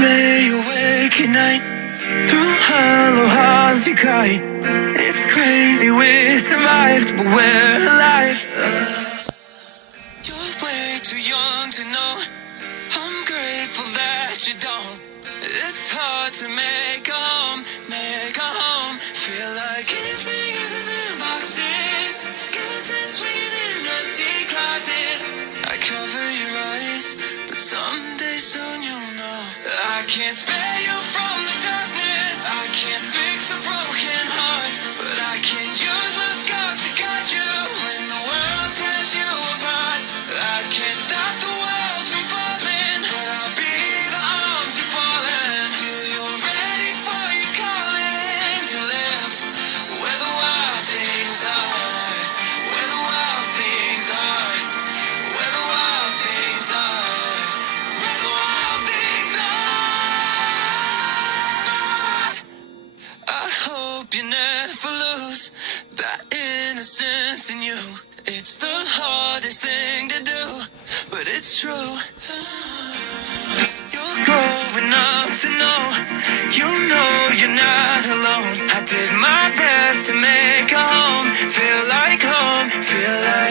lay awake at night, through hollow halls you cry. It's crazy we survived, but we're alive. You're way too young to know. I'm grateful that you don't. It's hard to make a home, feel like anything other than boxes, skeletons swinging in empty closets. I cover your eyes, but someday soon you'll know. I can't spare you from the darkness, I can't fix a broken heart, but I can use my scars to guide you when the world tears you apart. I can't stop the walls from falling, but I'll be the arms you fall into. You're ready for your calling to live where the wild things are, where the wild things are, where the wild things are, where the wild things are. I hope you never lose that innocence in you. It's the hardest thing to do, but it's true. You're growing up to know, you know you're not alone. I did my best to make a home, feel like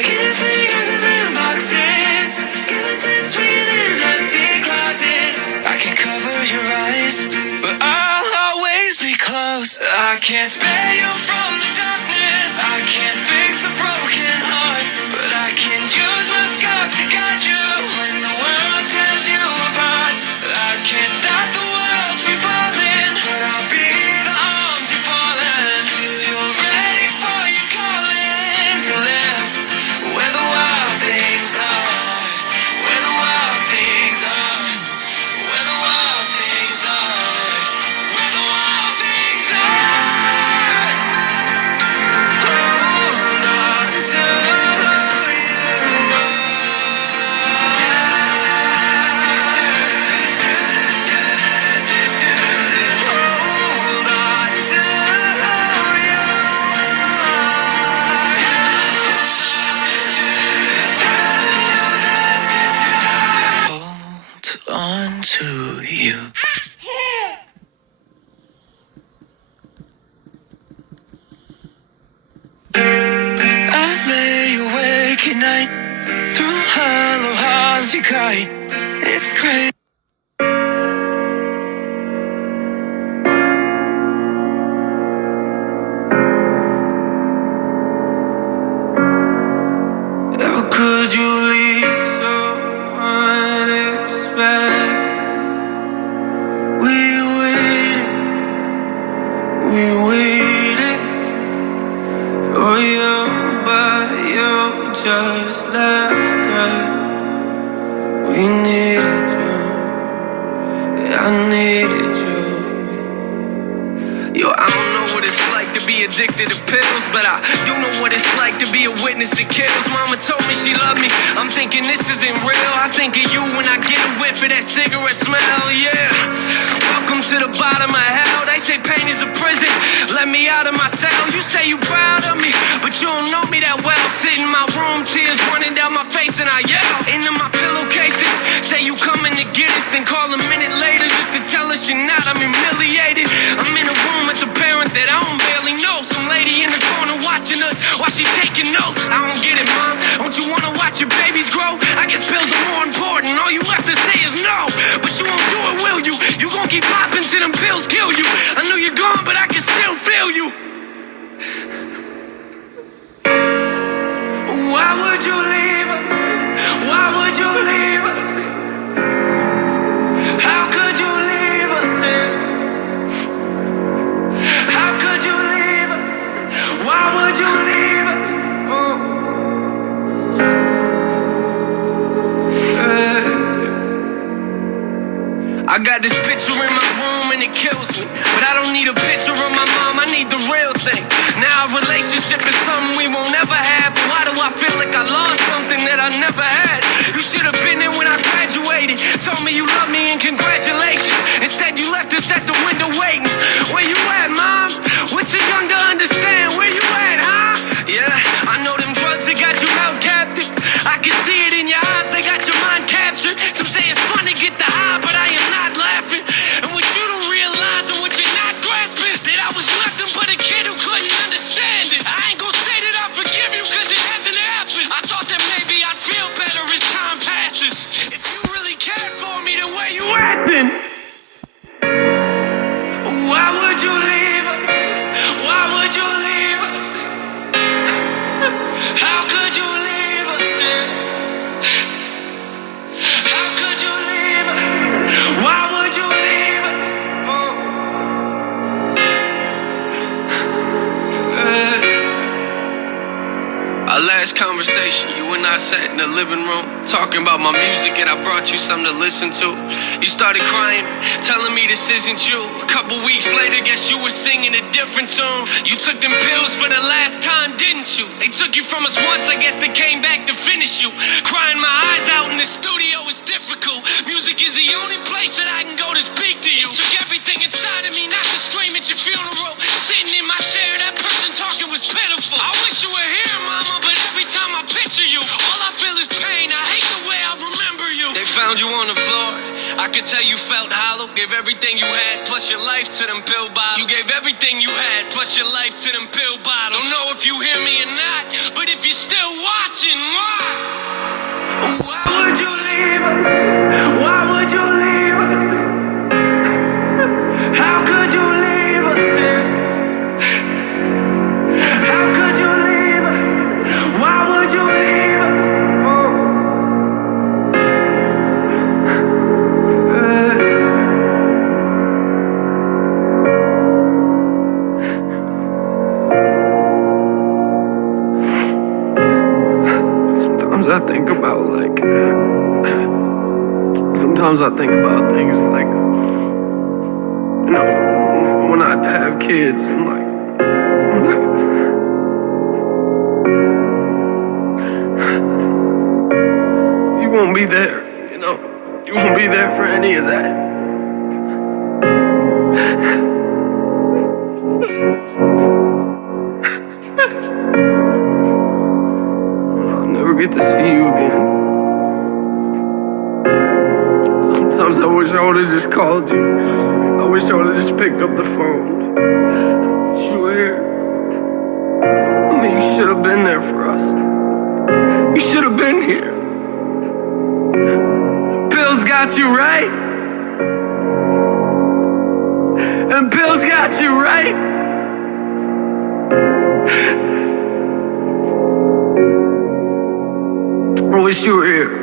anything other than boxes, skeletons swinging in empty closets. I can cover your eyes, but I'll always be close. I can't spare you from the darkness, I can't fix the broken heart, but I can use my scars to guide you when the world tears you apart. I can't stop the walls from falling, but I'll be the arms you fall into. You're ready for your calling to live where the wild things are, where the wild things are, where the wild things are, where the wild things are. Hold on to hold on to hold on to you. I lay awake at night, through hollow halls you cry. It's crazy. How could you leave so unexpected? We waited for you, but you just left us. We needed you, I needed you. Yo, I don't know what it's like to be addicted to pills, but I do know what it's like to be a witness to kills. Mama told me she loved me, I'm thinking this isn't real. I think of you when I get a whiff of that cigarette smell, yeah. Welcome to the bottom of hell, they say pain is a prison. Let me out of my cell, you say you proud of me, but you don't know me that well. Sit in my room, tears running down my face, and I yell into my pillowcases. Say you coming to get us, then call a minute later just to tell us you're not. I'm humiliated, I'm in a room with the parent that I don't barely know. Some lady in the corner watching us while she's taking notes. I don't get it, mom, don't you wanna watch your babies grow? I guess pills are more important, all you have to say is no. But you won't do it, will you? You gon' keep popping till them pills kill you. I know you're gone, but I can still feel you. Why would you leave us? Why would you leave us? How could you leave us? How could you leave us? Why would you leave us? I got this picture in my room and it kills me, but I don't need a picture of my mom, I need the real thing. Now a relationship is something we won't ever have, but why do I feel like I lost something that I never had? You should have been there when I graduated, told me you love me and congratulations. Instead you left us at the window waiting. Where you at, mom? We're too young to understand. Where you at, huh? Yeah, I know them drugs that got you held captive. I can see it in your eyes, they got your mind captured. Some say it's fun to get the high, but I am not laughing. acting. Why would you leave us? Why would you leave us? How could you leave us? How could you leave us? Why would you leave us? Our last conversation, you and I sat in the living room, talking about my music, and I brought you something to listen to. You started crying, telling me this isn't you. A couple weeks later, guess you were singing a different tune. You took them pills for the last time, didn't you? They took you from us once, I guess they came back to finish you. Crying my eyes out in the studio is difficult. Music is the only place that I can go to speak to you. Took everything inside of me not to scream at your funeral. Sitting in my chair, that person talking was pitiful. I wish you were here, mama, but every time I picture you, all I feel is pain. I hate the way I remember you. They found you on the floor. I could tell you felt hollow. Gave everything you had, plus your life to them pill bottles. You gave everything you had, plus your life to them pill bottles. Don't know if you hear me or not, but if you're still watching, why? Why would you leave us? Why would you leave us? How could you leave us? How could you leave us? Why would you leave us? Sometimes I think about things like, you know, when I have kids and like, you won't be there, you know, you won't be there for any of that. I'll never get to see you again. Sometimes I wish I would have just called you. I wish I would have just picked up the phone. But you were here. I mean, you should have been there for us. You should have been here. Pills got you right. And pills got you right. I wish you were here.